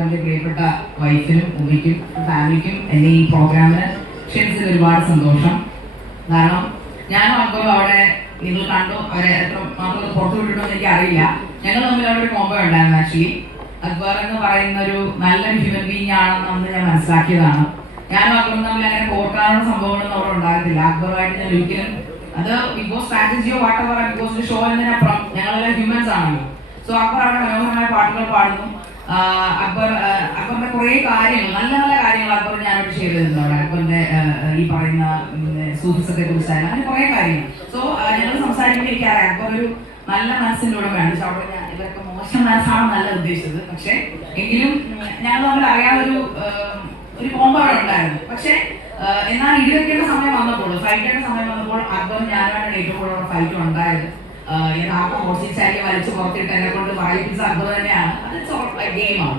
എൻ്റെ പ്രിയപ്പെട്ട വൈഫിനും ഉമ്മയ്ക്കും ഫാമിലിക്കും എന്നെ ഈ പ്രോഗ്രാമിന് ക്ഷണിച്ചതിൽ ഒരുപാട് സന്തോഷം. കാരണം ഞാനും അക്ബറും അവിടെ നിങ്ങൾ കണ്ടു, അവരെ എത്ര മാത്രം പുറത്തു വിട്ടിട്ടോ എനിക്ക് അറിയില്ല. ഞങ്ങൾ തമ്മിൽ അവിടെ ഒരു കോമ്പോ ഉണ്ടായിരുന്നു. ആക്ച്വലി അക്ബർ എന്ന് പറയുന്ന ഒരു നല്ലൊരു ഹ്യൂമൻ ബീങ് ആണെന്ന് അന്ന് ഞാൻ മനസ്സിലാക്കിയതാണ്. ഞാനും അക്ബറും തമ്മിൽ അങ്ങനെ കോർക്കാനുള്ള സംഭവങ്ങളൊന്നും അവിടെ ഉണ്ടാകത്തില്ല. അക്ബറുമായിട്ട് ഞാൻ ഒരിക്കലും അത് ബിഗ് ബോസ് സ്ട്രാറ്റജിയോ വാട്ടവർ ബിഗ് ബോസിന്റെ ഷോ എന്നതിനപ്പുറം ഞങ്ങളെല്ലാം ഹ്യൂമൻസ് ആണല്ലോ. സോ അക്ബർ അവിടെ മനോഹരമായ പാട്ടുകൾ പാടുന്നു. അക്ബറിന്റെ കുറെ കാര്യങ്ങൾ, നല്ല നല്ല കാര്യങ്ങൾ അക്ബർ ഞാനോട് ഷെയർ ചെയ്തിട്ടുണ്ട്. അക്ബറിന്റെ ഈ പറയുന്ന സൂഫിസത്തെ കുറിച്ചായാലും അങ്ങനെ കുറെ കാര്യങ്ങൾ. സോ ഞങ്ങൾ സംസാരിക്കുമ്പോൾ എനിക്കറിയാം അക്ബർ ഒരു നല്ല മനസ്സിൻ്റെ ഉടമയാണ്. പക്ഷെ അവിടെ ഞാൻ ഇവരൊക്കെ മോശം മനസ്സാണ് നല്ല ഉദ്ദേശിച്ചത്. പക്ഷെ എങ്കിലും ഞങ്ങൾ തമ്മിൽ അറിയാതൊരു കോമ്പോ അവിടെ ഉണ്ടായിരുന്നു. പക്ഷെ എന്നാൽ ഇടിവെക്കേണ്ട സമയം വന്നപ്പോൾ, ഫൈറ്റ് ചെയ്യേണ്ട സമയം വന്നപ്പോൾ അക്ബർ ഞാനാണ് ഏറ്റവും കൂടുതൽ ഫൈറ്റ് ഉണ്ടായത്. യഥാർത്ഥ ഹോസിച്ചാക്കി വലിച്ചു പുറത്തിട്ട് എന്നെ കൊണ്ട് വായിപ്പിച്ച അക്ബർ തന്നെയാണ്. അത് ഗെയിമാണ്.